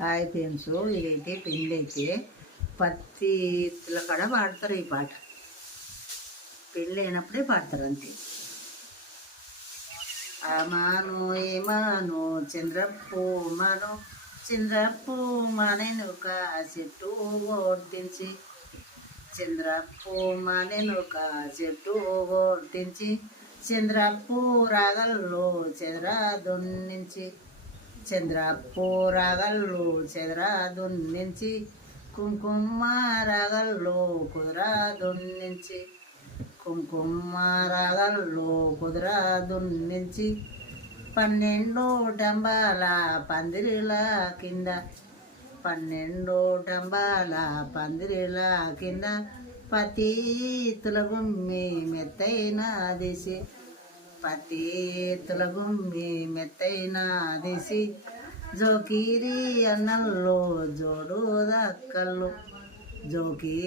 Hi friends, ఇదైతే పెళ్ళి అయితే పత్తి ఇత్తుల కాడ పాడతారు. ఈ పాట పెళ్ళి అయినప్పుడే పాడతారు అంతే. ఆమాను ఏమాను చంద్రప్పు మను చంద్రప్పు మనెను చెట్టు ఓర్తించి చంద్రప్పు మనెను చెట్టు ఓర్తించి చంద్రప్పు రాగల్లో చెదరా దున్నించి చంద్రప్పు రాగళ్ళు చెదరా దున్నించి కుంకుమ రాగళ్ళు కుదురా దున్నించి కుంకుమ రాగళ్ళు కుదురా దున్నించి 12 టంబాల పందిరిల కింద 12 టంబాల పందిరిల కింద పతి తుల గుమ్మి మెత్తైన దిసి పతి తుల గుమ్మి మెత్తైన దిసి జోకిరి అన్నల్లో జోడు దక్కళ్ళు జోకిరి